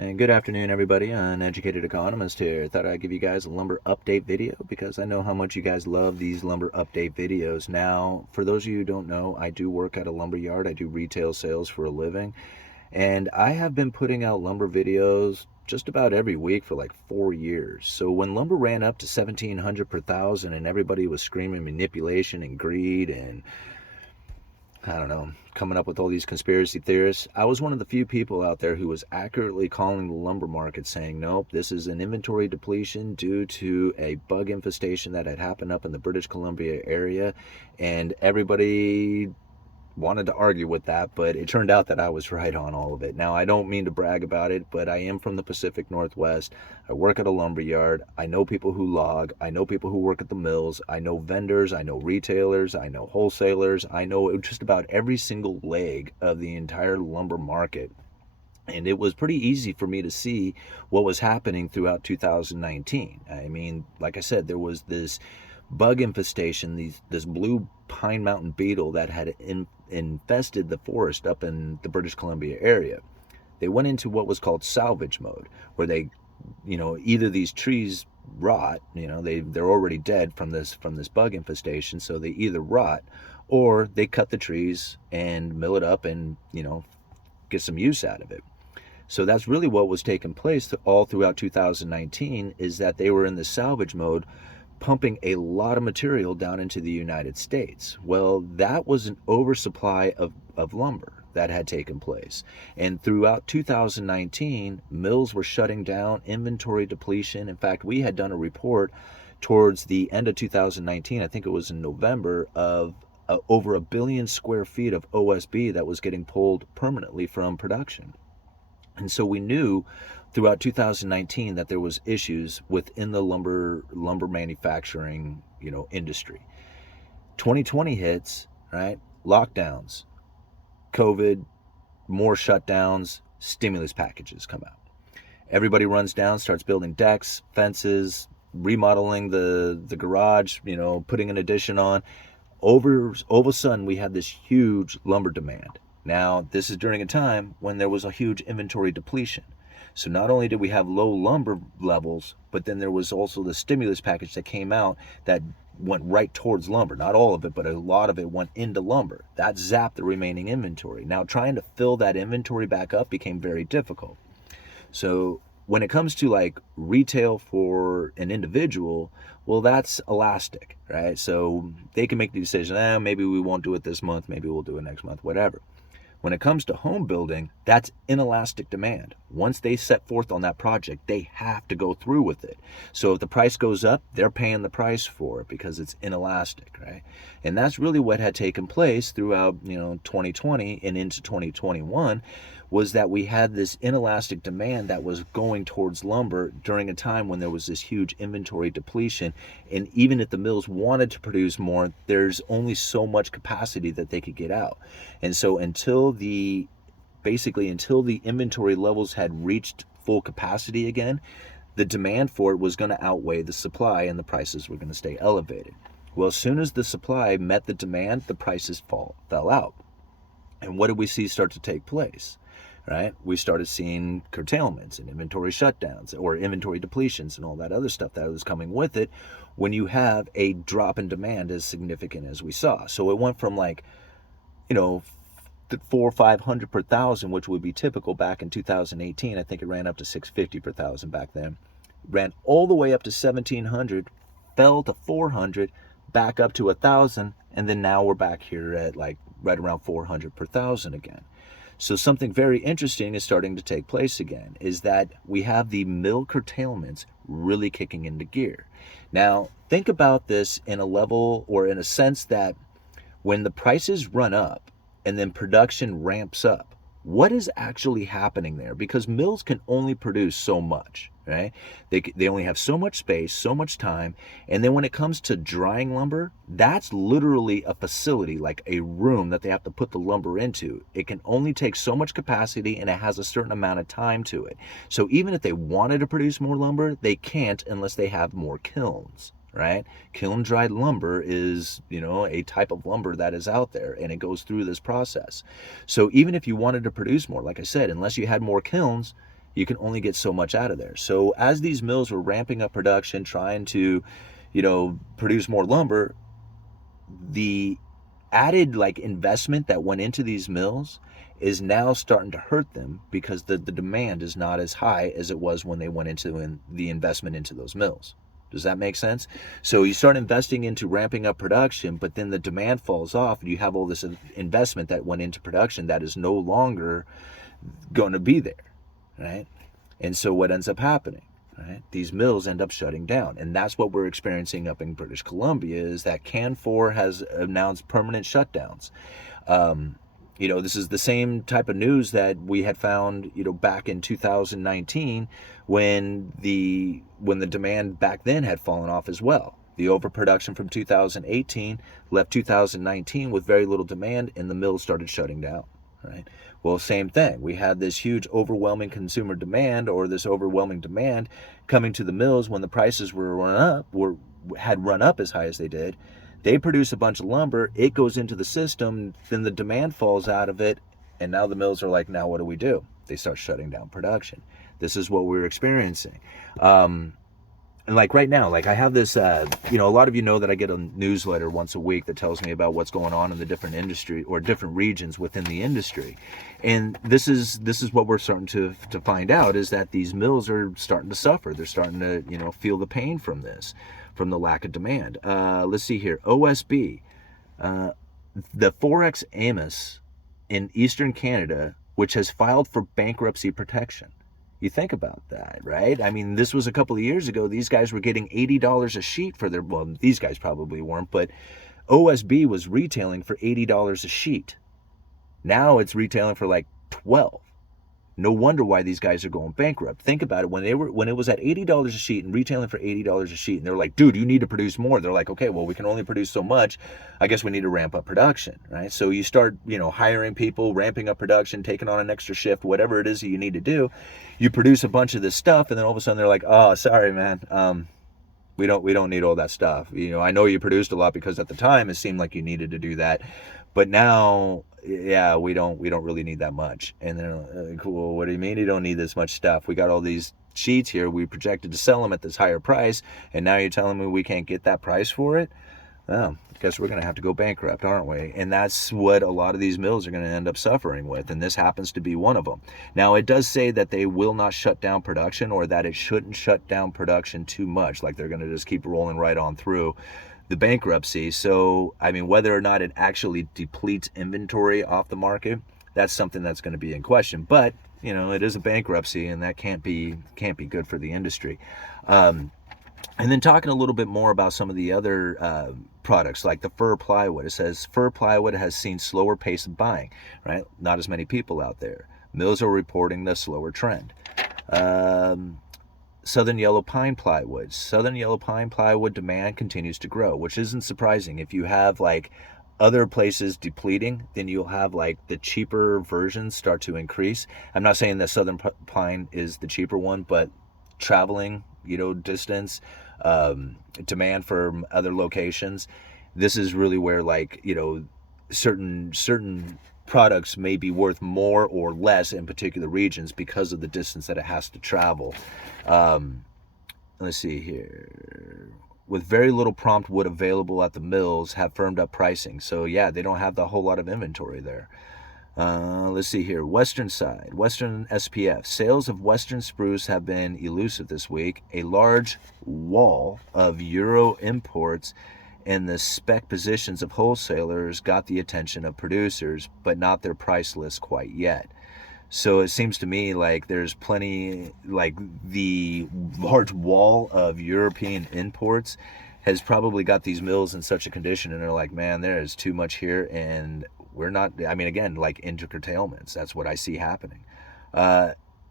And good afternoon, everybody. Uneducated Economist here. Thought I'd give you guys a lumber update video because I know how much you guys love these lumber update videos. Now, for those of you who don't know, I do work at a lumber yard. I do retail sales for a living. And I have been putting out lumber videos just about every week for like 4 years. So when lumber ran up to 1,700 per thousand and everybody was screaming manipulation and greed and I don't know, coming up with all these conspiracy theorists. I was one of the few people out there who was accurately calling the lumber market saying, nope, this is an inventory depletion due to a bug infestation that had happened up in the British Columbia area. And everybody wanted to argue with that, but it turned out that I was right on all of it. Now, I don't mean to brag about it, but I am from the Pacific Northwest. I work at a lumber yard. I know people who log. I know people who work at the mills. I know vendors. I know retailers. I know wholesalers. I know just about every single leg of the entire lumber market. And it was pretty easy for me to see what was happening throughout 2019. I mean, like I said, there was this bug infestation, this blue pine mountain beetle that had infested the forest up in the British Columbia area. They went into what was called salvage mode, where they, either these trees rot, they're already dead from this bug infestation, so they either rot or they cut the trees and mill it up and get some use out of it. So that's really what was taking place all throughout 2019, is that they were in the salvage mode, pumping a lot of material down into the United States. Well, that was an oversupply of lumber that had taken place. And throughout 2019, mills were shutting down, inventory depletion. In fact, we had done a report towards the end of 2019, I think it was in November, of over 1 billion square feet of OSB that was getting pulled permanently from production. And so we knew throughout 2019 that there was issues within the lumber manufacturing, industry. 2020 hits, right? Lockdowns, COVID, more shutdowns, stimulus packages come out. Everybody runs down, starts building decks, fences, remodeling the garage, putting an addition on. All of a sudden, we had this huge lumber demand. Now, this is during a time when there was a huge inventory depletion. So not only did we have low lumber levels, but then there was also the stimulus package that came out that went right towards lumber. Not all of it, but a lot of it went into lumber. That zapped the remaining inventory. Now, trying to fill that inventory back up became very difficult. So when it comes to like retail for an individual, well, that's elastic, right? So they can make the decision, maybe we won't do it this month, maybe we'll do it next month, whatever. When it comes to home building, that's inelastic demand. Once they set forth on that project, they have to go through with it. So if the price goes up, they're paying the price for it because it's inelastic, right? And that's really what had taken place throughout, 2020 and into 2021, was that we had this inelastic demand that was going towards lumber during a time when there was this huge inventory depletion. And even if the mills wanted to produce more, there's only so much capacity that they could get out. And so until the inventory levels had reached full capacity again, the demand for it was going to outweigh the supply and the prices were going to stay elevated. Well, as soon as the supply met the demand, the prices fell out. And what did we see start to take place? Right? We started seeing curtailments and inventory shutdowns or inventory depletions and all that other stuff that was coming with it when you have a drop in demand as significant as we saw. So it went from like, 400 or 500 per thousand, which would be typical back in 2018. I think it ran up to 650 per thousand back then. Ran all the way up to 1,700, fell to 400, back up to 1,000, and then now we're back here at like right around 400 per thousand again. So something very interesting is starting to take place again, is that we have the mill curtailments really kicking into gear. Now, think about this in a level or in a sense that when the prices run up and then production ramps up, what is actually happening there? Because mills can only produce so much, right? They only have so much space, so much time. And then when it comes to drying lumber, that's literally a facility, like a room that they have to put the lumber into. It can only take so much capacity and it has a certain amount of time to it. So even if they wanted to produce more lumber, they can't unless they have more kilns. Right? Kiln dried lumber is, a type of lumber that is out there and it goes through this process. So even if you wanted to produce more, like I said, unless you had more kilns, You can only get so much out of there. So as these mills were ramping up production, trying to, produce more lumber, the added like investment that went into these mills is now starting to hurt them because the demand is not as high as it was when they went into the investment into those mills. Does that make sense? So you start investing into ramping up production, but then the demand falls off and you have all this investment that went into production that is no longer going to be there, right? And so what ends up happening? Right? These mills end up shutting down, and that's what we're experiencing up in British Columbia. Is that Canfor has announced permanent shutdowns. This is the same type of news that we had found, back in 2019 when the demand back then had fallen off as well. The overproduction from 2018 left 2019 with very little demand, and the mills started shutting down. Right. Well, same thing. We had this huge overwhelming consumer demand, or this overwhelming demand coming to the mills when the prices had run up as high as they did. They produce a bunch of lumber, it goes into the system, then the demand falls out of it, and now the mills are like, now what do? They start shutting down production. This is what we're experiencing. And like right now, like I have this, a lot of you know that I get a newsletter once a week that tells me about what's going on in the different industry or different regions within the industry. And this is what we're starting to find out, is that these mills are starting to suffer. They're starting to, feel the pain from this, from the lack of demand. Let's see here. OSB, the Forex Amos in Eastern Canada, which has filed for bankruptcy protection. You think about that, right? I mean, this was a couple of years ago. These guys were getting $80 a sheet for their, well, these guys probably weren't, but OSB was retailing for $80 a sheet. Now it's retailing for like 12. No wonder why these guys are going bankrupt. Think about it. When it was at $80 a sheet and retailing for $80 a sheet, and they're like, dude, you need to produce more. They're like, okay, well, we can only produce so much. I guess we need to ramp up production, right? So you start, hiring people, ramping up production, taking on an extra shift, whatever it is that you need to do. You produce a bunch of this stuff, and then all of a sudden they're like, oh, sorry, man. We don't need all that stuff. I know you produced a lot because at the time it seemed like you needed to do that, but now, yeah, we don't really need that much. And they're like, cool. What do you mean you don't need this much stuff? We got all these sheets here. We projected to sell them at this higher price, and now you're telling me we can't get that price for it? Well, I guess we're going to have to go bankrupt, aren't we? And that's what a lot of these mills are going to end up suffering with, and this happens to be one of them. Now, it does say that they will not shut down production, or that it shouldn't shut down production too much, like they're going to just keep rolling right on through the bankruptcy. So, I mean, whether or not it actually depletes inventory off the market, that's something that's going to be in question. But, it is a bankruptcy, and that can't be good for the industry. And then talking a little bit more about some of the other products, like the fir plywood. It says fir plywood has seen slower pace of buying, right? Not as many people out there. Mills are reporting the slower trend. Southern yellow pine plywood. Southern yellow pine plywood demand continues to grow, which isn't surprising. If you have like other places depleting, then you'll have like the cheaper versions start to increase. I'm not saying that southern pine is the cheaper one, but traveling, distance, demand from other locations, this is really where like, certain products may be worth more or less in particular regions because of the distance that it has to travel. Let's see here. With very little prompt wood available at the mills, have firmed up pricing. So yeah, they don't have the whole lot of inventory there. Let's see here. Western side, Western SPF. Sales of Western spruce have been elusive this week. A large wall of Euro imports and the spec positions of wholesalers got the attention of producers, but not their price list quite yet. So it seems to me like there's plenty, like the large wall of European imports has probably got these mills in such a condition, and they're like, man, there is too much here, and we're not, I mean, again, like into curtailments. That's what I see happening.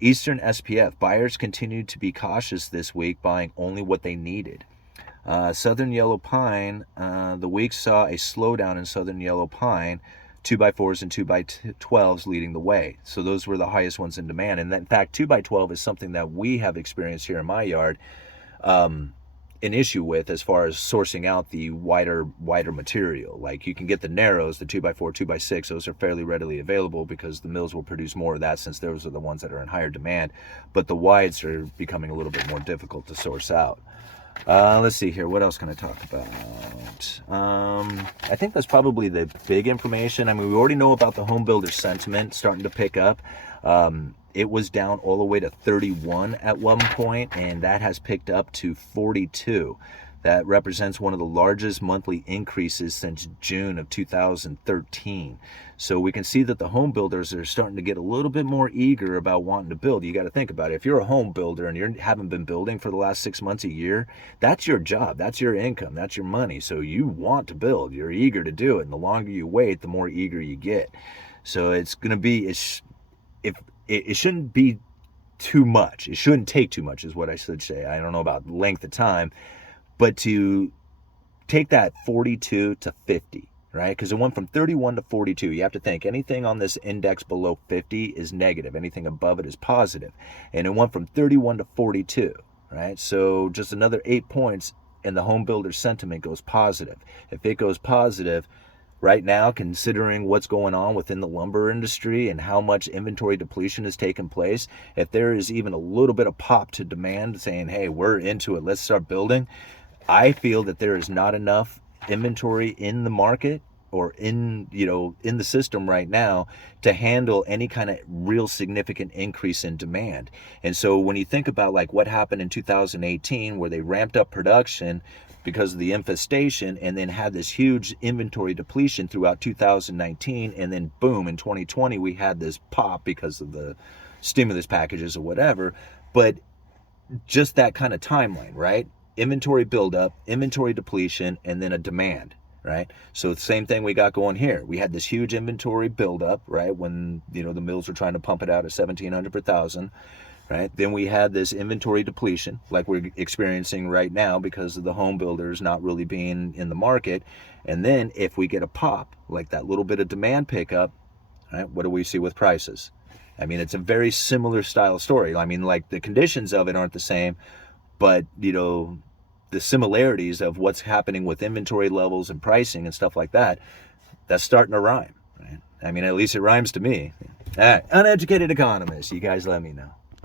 Eastern SPF. Buyers continued to be cautious this week, buying only what they needed. Southern yellow pine. The week saw a slowdown in southern yellow pine. 2x4s and 2x12s leading the way. So those were the highest ones in demand. And in fact, 2x12 is something that we have experienced here in my yard. an issue with as far as sourcing out the wider material. Like you can get the narrows, the 2x4, 2x6, those are fairly readily available because the mills will produce more of that since those are the ones that are in higher demand. But the wides are becoming a little bit more difficult to source out. Let's see here. What else can I talk about? I think that's probably the big information. I mean, we already know about the home builder sentiment starting to pick up. It was down all the way to 31 at one point, and that has picked up to 42. That represents one of the largest monthly increases since June of 2013. So we can see that the home builders are starting to get a little bit more eager about wanting to build. You got to think about it. If you're a home builder and you haven't been building for the last 6 months, a year, that's your job, that's your income, that's your money. So you want to build, you're eager to do it. And the longer you wait, the more eager you get. So it's going to be, it shouldn't be too much. It shouldn't take too much is what I should say. I don't know about length of time, but to take that 42 to 50, right? Because it went from 31 to 42. You have to think anything on this index below 50 is negative. Anything above it is positive. And it went from 31 to 42, right? So just another 8 points and the home builder sentiment goes positive. If it goes positive, right now, considering what's going on within the lumber industry and how much inventory depletion has taken place, if there is even a little bit of pop to demand saying, hey, we're into it, let's start building, I feel that there is not enough inventory in the market or in the system right now to handle any kind of real significant increase in demand. And so when you think about like what happened in 2018 where they ramped up production because of the infestation and then had this huge inventory depletion throughout 2019, and then boom, in 2020 we had this pop because of the stimulus packages or whatever. But just that kind of timeline, right? Inventory buildup, inventory depletion, and then a demand, right? So the same thing we got going here. We had this huge inventory buildup, right? When, the mills were trying to pump it out at 1,700 per thousand, right? Then we had this inventory depletion like we're experiencing right now because of the home builders not really being in the market. And then if we get a pop, like that little bit of demand pickup, right? What do we see with prices? I mean, it's a very similar style story. I mean, like the conditions of it aren't the same, but, the similarities of what's happening with inventory levels and pricing and stuff like that, that's starting to rhyme, right? I mean, at least it rhymes to me. All right, Uneducated Economist, you guys let me know.